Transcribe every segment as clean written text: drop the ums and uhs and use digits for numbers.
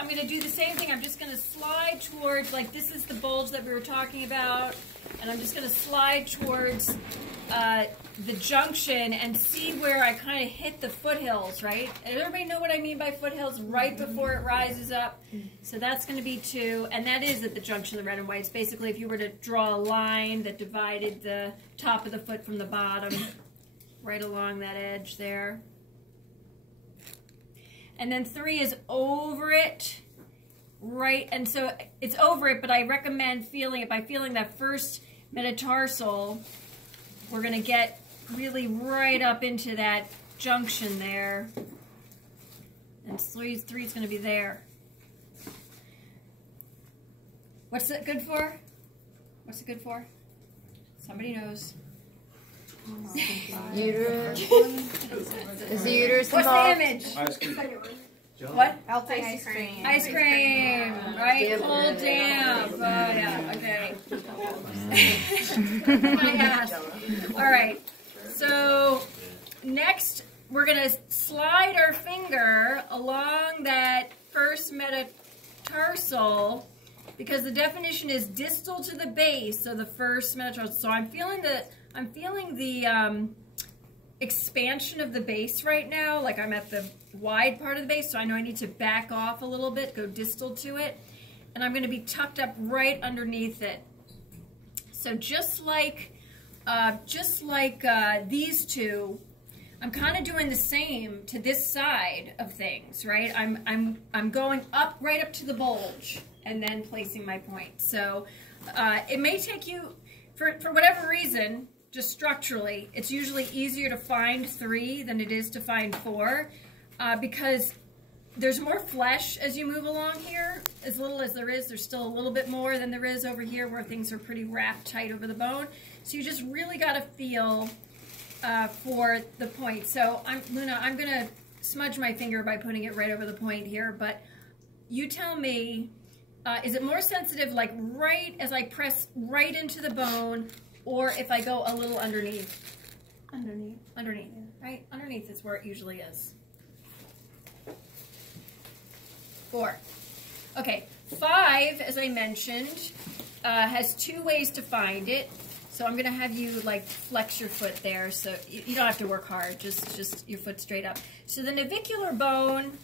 I'm going to do the same thing. I'm just going to slide towards, like this is the bulge that we were talking about, and I'm just going to slide towards the junction and see where I kind of hit the foothills, right? And everybody know what I mean by foothills? Right before it rises up. So that's going to be 2, and that is at the junction of the red and white. It's basically if you were to draw a line that divided the top of the foot from the bottom, right along that edge there. And then 3 is over it, right? And so it's over it, but I recommend feeling it by feeling that first metatarsal. We're going to get really right up into that junction there. And 3 is going to be there. What's it good for? What's it good for? Somebody knows. Uterus. Is the uterus What's involved? the image? Ice cream. What? I'll take ice cream. Ice cream, right? Cold damp. Oh, yeah, okay. My ass. All right. So next, we're going to slide our finger along that first metatarsal because the definition is distal to the base, so the first metatarsal. So I'm feeling the expansion of the base right now, like I'm at the wide part of the base, so I know I need to back off a little bit, go distal to it, and I'm going to be tucked up right underneath it. So just like these two, I'm kind of doing the same to this side of things, right? I'm going up right up to the bulge and then placing my point. So it may take you, for whatever reason, just structurally, it's usually easier to find 3 than it is to find 4 because there's more flesh as you move along here. As little as there is, there's still a little bit more than there is over here where things are pretty wrapped tight over the bone. So you just really got to feel for the point. So Luna, I'm going to smudge my finger by putting it right over the point here, but you tell me, is it more sensitive like right as I press right into the bone, or if I go a little underneath? Underneath, yeah. Right? Underneath is where it usually is. 4. Okay, 5, as I mentioned, has 2 ways to find it. So I'm going to have you like flex your foot there, so you don't have to work hard, just your foot straight up. So the navicular bone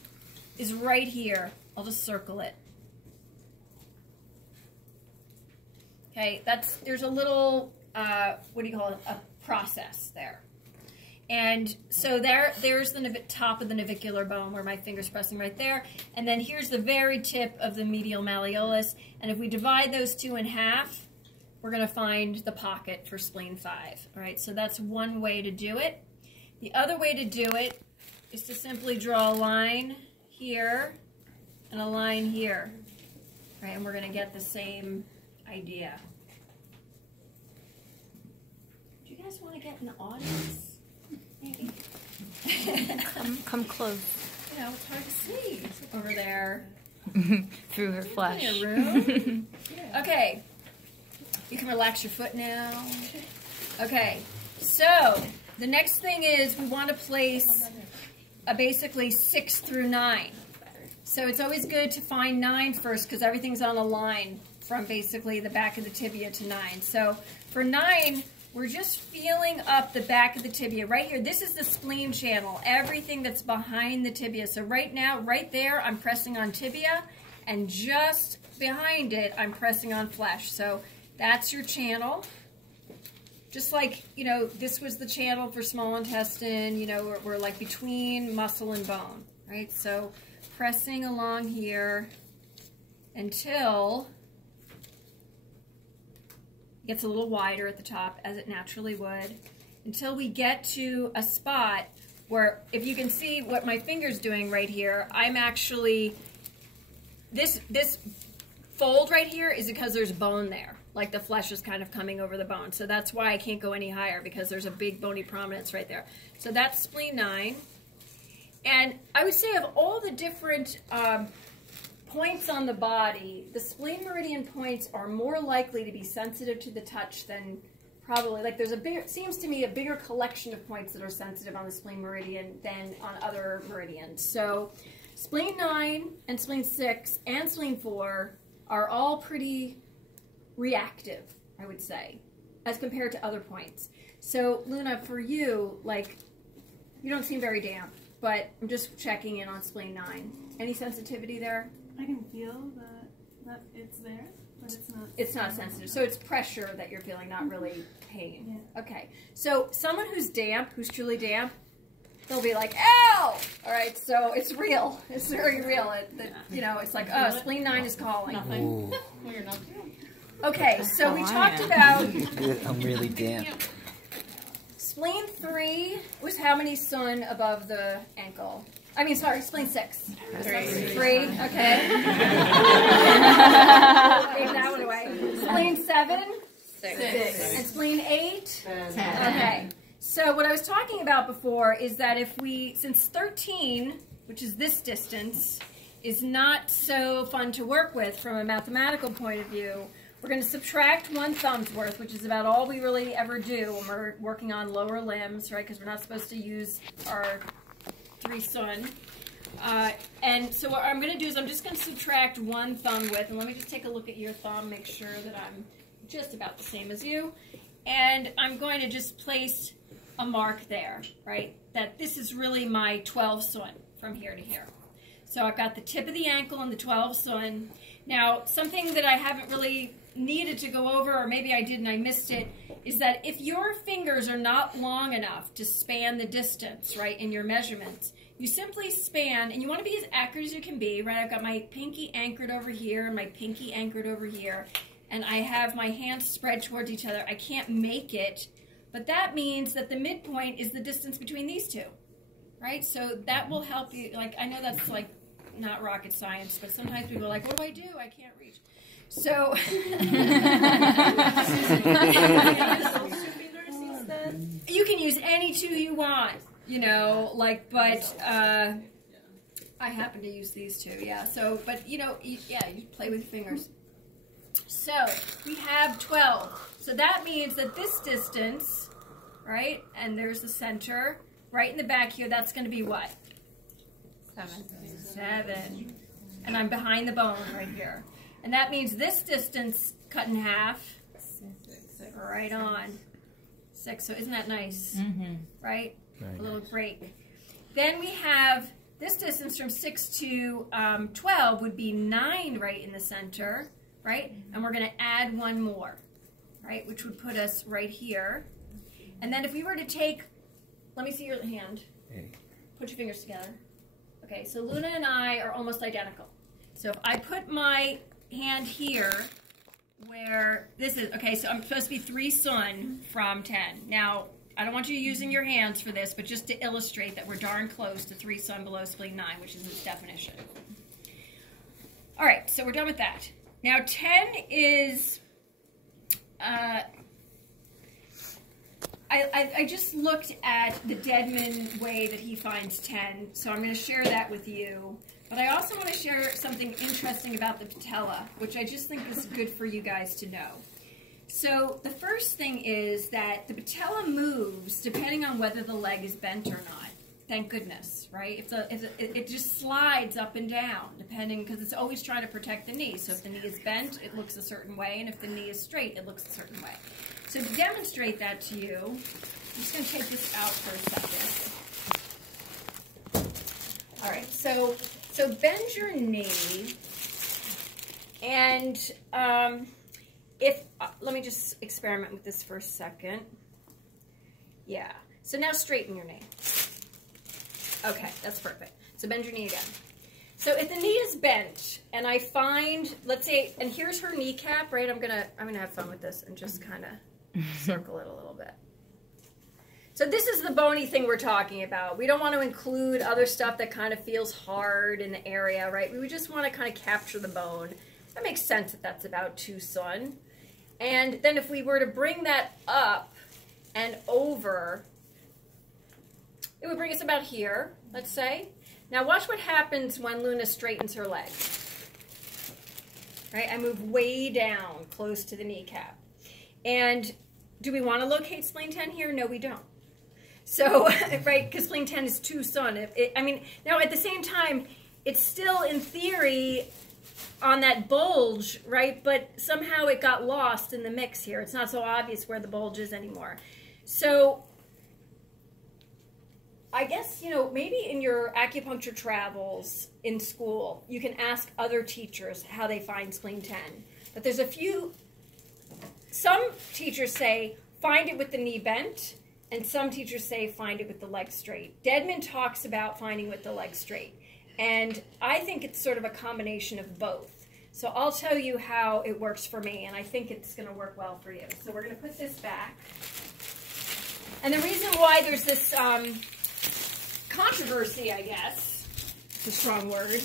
is right here. I'll just circle it. Okay, there's a little, what do you call it, a process there. And so there's the top of the navicular bone where my finger's pressing right there. And then here's the very tip of the medial malleolus. And if we divide those 2 in half, we're going to find the pocket for spleen 5. All right, so that's one way to do it. The other way to do it is to simply draw a line here and a line here. All right, and we're going to get the same idea. Do you guys want to get in the audience? Maybe. Come close. You know, it's hard to see over there. Through her flesh. Plenty of room. Okay. You can relax your foot now. Okay. So, the next thing is we want to place basically 6 through 9. So it's always good to find 9 first because everything's on a line from basically the back of the tibia to 9. So for 9, we're just feeling up the back of the tibia right here. This is the spleen channel, everything that's behind the tibia. So right now, right there, I'm pressing on tibia, and just behind it, I'm pressing on flesh. So that's your channel. Just like, you know, this was the channel for small intestine, you know, we're like between muscle and bone, right? So pressing along here until it gets a little wider at the top, as it naturally would, until we get to a spot where, if you can see what my finger's doing right here, I'm actually, this fold right here is because there's bone there. Like the flesh is kind of coming over the bone. So that's why I can't go any higher, because there's a big bony prominence right there. So that's spleen 9. And I would say of all the different points on the body, the spleen meridian points are more likely to be sensitive to the touch than probably, like there's a bigger, seems to me a bigger collection of points that are sensitive on the spleen meridian than on other meridians. So Spleen 9 and spleen 6 and spleen 4 are all pretty reactive, I would say, as compared to other points. So, Luna, for you, like, you don't seem very damp, but I'm just checking in on spleen 9. Any sensitivity there? I can feel that it's there, but it's not. It's not sensitive. So it's pressure that you're feeling, not really pain. Yeah. Okay. So someone who's damp, who's truly damp, they'll be like, ow! All right, so it's real. It's very real. You know, it's like, oh, spleen 9 is calling. Nothing. Well, you're not. Okay, so we talked about... I'm really damp. Spleen 3 was how many sun above the ankle? I mean, sorry, spleen 6. 3, okay. Gave that one away. Spleen 7? 6. And spleen 8? 10. Okay. So what I was talking about before is that if we, since 13, which is this distance, is not so fun to work with from a mathematical point of view, we're going to subtract 1 thumb's worth, which is about all we really ever do when we're working on lower limbs, right? Because we're not supposed to use our 3 sun. And so what I'm going to do is I'm just going to subtract 1 thumb width. And let me just take a look at your thumb, make sure that I'm just about the same as you. And I'm going to just place a mark there, right? That this is really my 12 sun from here to here. So I've got the tip of the ankle and the 12 sun. Now, something that I haven't really needed to go over, or maybe I did and I missed it, is that if your fingers are not long enough to span the distance, right, in your measurements, you simply span, and you want to be as accurate as you can be, right? I've got my pinky anchored over here and my pinky anchored over here, and I have my hands spread towards each other. I can't make it, but that means that the midpoint is the distance between these two, right? So that will help you. Like, I know that's like not rocket science, but sometimes people are like, what do? I can't reach. So you can use any 2 you want, you know, like, but I happen to use these 2, yeah. So, but you know, you play with your fingers. So we have 12. So that means that this distance, right, and there's the center, right in the back here, that's going to be what? 7. And I'm behind the bone right here. And that means this distance cut in half, 6. Right on. 6. So isn't that nice? Mm-hmm. Right? Very a little nice. Break. Then we have this distance from 6 to 12 would be 9 right in the center, right? And we're going to add 1 more, right? Which would put us right here. And then if we were to take, let me see your hand. Put your fingers together. Okay, so Luna and I are almost identical. So if I put my hand here where this is, okay, so I'm supposed to be 3 sun from 10. Now, I don't want you using your hands for this, but just to illustrate that we're darn close to 3 sun below spleen 9, which is its definition. All right, so we're done with that. Now, 10 is, I just looked at the Deadman way that he finds 10, so I'm going to share that with you. But I also want to share something interesting about the patella, which I just think is good for you guys to know. So the first thing is that the patella moves depending on whether the leg is bent or not. Thank goodness, right? It just slides up and down, depending, because it's always trying to protect the knee. So if the knee is bent, it looks a certain way, and if the knee is straight, it looks a certain way. So to demonstrate that to you, I'm just going to take this out for a second. All right, so bend your knee, and let me just experiment with this for a second. Yeah, so now straighten your knee. Okay, that's perfect. So bend your knee again. So if the knee is bent, and I find, let's say, and here's her kneecap, right? I'm gonna have fun with this and just kind of circle it a little bit. So this is the bony thing we're talking about. We don't want to include other stuff that kind of feels hard in the area, right? We just want to kind of capture the bone. That makes sense that that's about 2 sun. And then if we were to bring that up and over, it would bring us about here, let's say. Now watch what happens when Luna straightens her leg. Right? I move way down close to the kneecap. And do we want to locate spleen 10 here? No, we don't. So, right, because spleen 10 is 2 sun. I mean, now at the same time, it's still in theory on that bulge, right? But somehow it got lost in the mix here. It's not so obvious where the bulge is anymore. So I guess, you know, maybe in your acupuncture travels in school, you can ask other teachers how they find spleen 10. But there's some teachers say, find it with the knee bent, and some teachers say, find it with the leg straight. Deadman talks about finding with the leg straight. And I think it's sort of a combination of both. So I'll tell you how it works for me, and I think it's going to work well for you. So we're going to put this back. And the reason why there's this controversy, I guess, it's a strong word,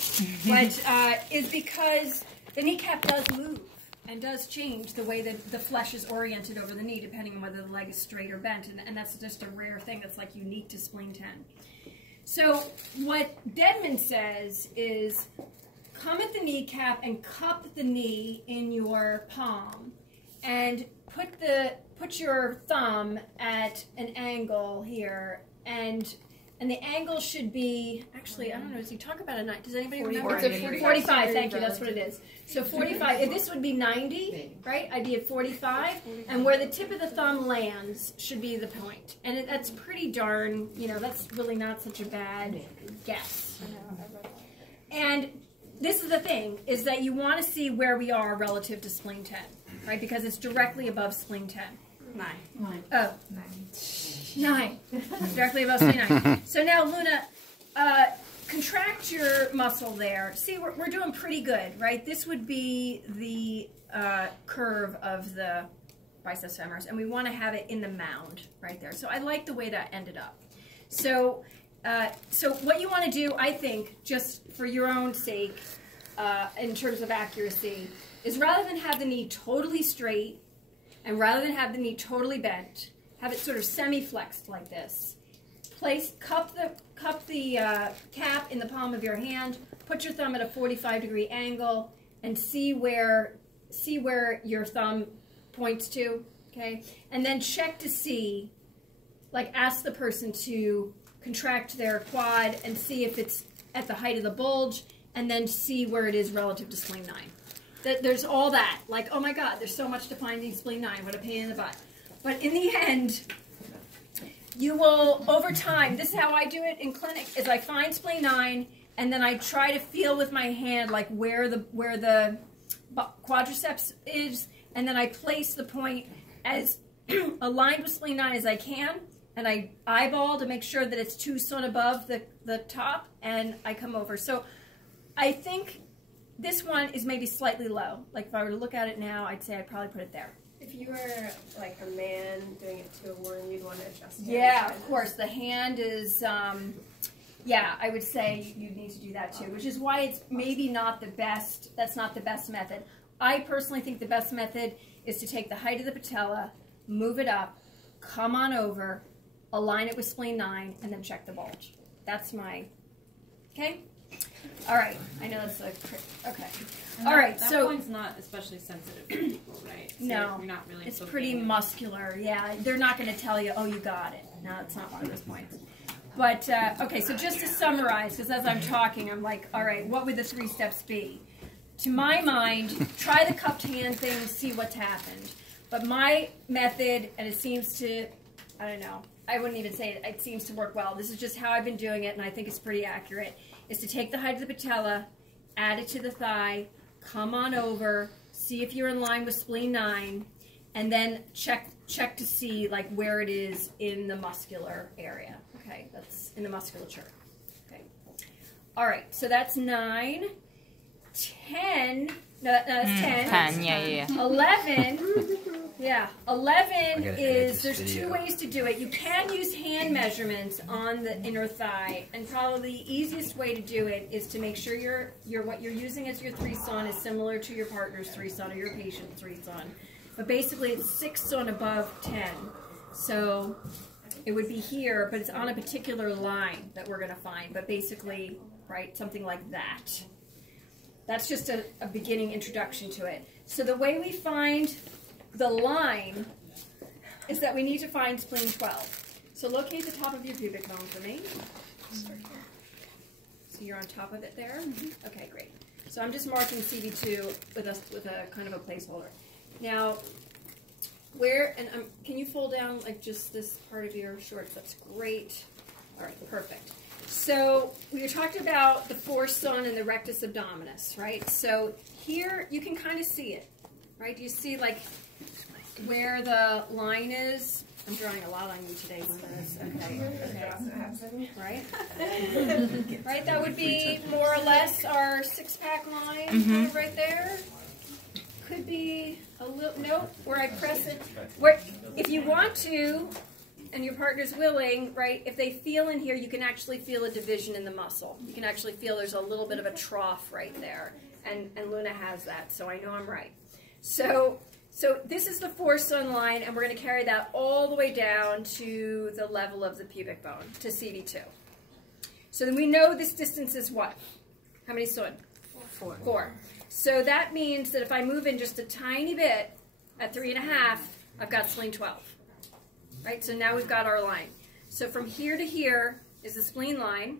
but is because the kneecap does move and does change the way that the flesh is oriented over the knee, depending on whether the leg is straight or bent, and that's just a rare thing that's like unique to spleen 10. So what Deadman says is come at the kneecap and cup the knee in your palm and put your thumb at an angle here, and the angle should be, actually, I don't know, does he talk about a 90? Does anybody remember? It's a 45, thank you, that's what it is. So 45, if this would be 90, right? I'd be at 45, and where the tip of the thumb lands should be the point. And that's pretty darn, you know, that's really not such a bad guess. And this is the thing, is that you want to see where we are relative to spleen 10, right? Because it's directly above spleen 10. 9. Oh. 9. Directly above spleen 9. So now, Luna, contract your muscle there. See, we're doing pretty good, right? This would be the curve of the biceps femoris, and we want to have it in the mound right there. So I like the way that ended up. So, so what you want to do, I think, just for your own sake, in terms of accuracy, is rather than have the knee totally straight, and rather than have the knee totally bent, have it sort of semi-flexed like this. Cup the cap in the palm of your hand, put your thumb at a 45-degree angle, and see where your thumb points to, okay? And then check to see, like ask the person to contract their quad and see if it's at the height of the bulge, and then see where it is relative to spleen 9. There's all that, like, oh my God, there's so much to finding spleen 9, what a pain in the butt. But in the end, you will, over time, this is how I do it in clinic, is I find spleen 9, and then I try to feel with my hand, like, where the quadriceps is, and then I place the point as aligned with spleen 9 as I can, and I eyeball to make sure that it's 2 cm above the top, and I come over. So I think this one is maybe slightly low. Like, if I were to look at it now, I'd say I'd probably put it there. If you were like a man doing it 2-1, you'd want to adjust it. Yeah, of course. The hand is, yeah, I would say you need to do that too, which is why it's maybe not the best, that's not the best method. I personally think the best method is to take the height of the patella, move it up, come on over, align it with spleen 9, and then check the bulge. That's my, okay? All right, I know that's a okay. And all right, that so point's not especially sensitive for people, right? So no, you're not really. It's pretty muscular. Yeah, they're not going to tell you, oh, you got it. No, it's not one of those points. But okay, so just to summarize, because as I'm talking, I'm like, all right, what would the 3 steps be? To my mind, try the cupped hand thing, see what's happened. But my method, and it seems to, I don't know, I wouldn't even say it seems to work well. This is just how I've been doing it, and I think it's pretty accurate. Is to take the height of the patella, add it to the thigh, come on over, see if you're in line with spleen 9, and then check to see like where it is in the muscular area. Okay, that's in the musculature. Okay. All right, so that's 9, 10. No, that's 10. 10, yeah. 11. Yeah, 11 edit is, this there's video. 2 ways to do it. You can use hand measurements on the inner thigh, and probably the easiest way to do it is to make sure what you're using as your 3 son is similar to your partner's 3 son or your patient's 3 son. But basically it's 6 son above 10. So it would be here, but it's on a particular line that we're going to find. But basically, right, something like that. That's just a beginning introduction to it. So the way we find the line is that we need to find spleen 12. So locate the top of your pubic bone for me. So So you're on top of it there? Okay, great. So I'm just marking CV2 with a kind of a placeholder. Now, can you fold down like just this part of your shorts? That's great. All right, perfect. So we were talking about the foresun and the rectus abdominis, right? So here you can kind of see it, right? You see like where the line is. I'm drawing a lot on you today, okay. Right? Right, that would be more or less our six-pack line right there. Could be a little, nope, where I press it. Where, if you want to, and your partner's willing, right, if they feel in here, you can actually feel a division in the muscle. You can actually feel there's a little bit of a trough right there. And Luna has that, so I know I'm right. So this is the foresun line, and we're going to carry that all the way down to the level of the pubic bone, to CV2. So then we know this distance is what? How many sun? 4. 4. So that means that if I move in just a tiny bit at 3.5, I've got spleen 12. Right? So now we've got our line. So from here to here is the spleen line,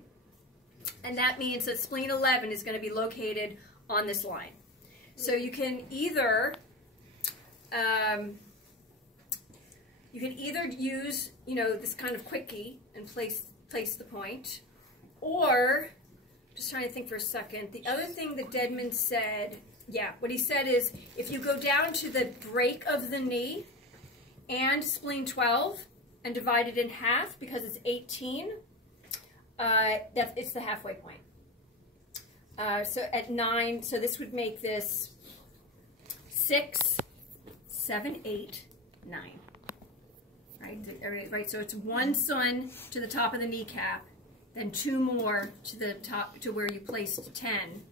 and that means that spleen 11 is going to be located on this line. So you can either use, this kind of quickie and place the point, or, just trying to think for a second, the other thing that Dedman said, what he said is, if you go down to the break of the knee and spleen 12 and divide it in half, because it's 18, it's the halfway point. So at 9, so this would make this 6, 7, 8, 9. Right, so it's 1 sun to the top of the kneecap, then 2 more to the top to where you placed 10,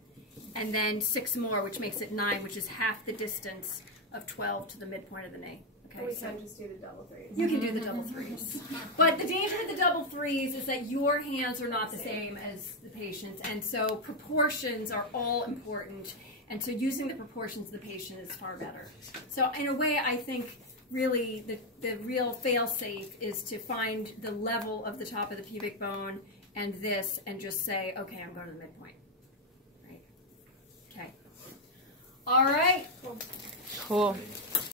and then 6 more, which makes it 9, which is half the distance of 12 to the midpoint of the knee. Okay, we can just do the double threes. You can do the double threes. But the danger with the double threes is that your hands are not the same as the patient's, and so proportions are all important, and so using the proportions of the patient is far better. So in a way, I think really the real fail-safe is to find the level of the top of the pubic bone and this, and just say, okay, I'm going to the midpoint. Right? Okay. All right. Cool.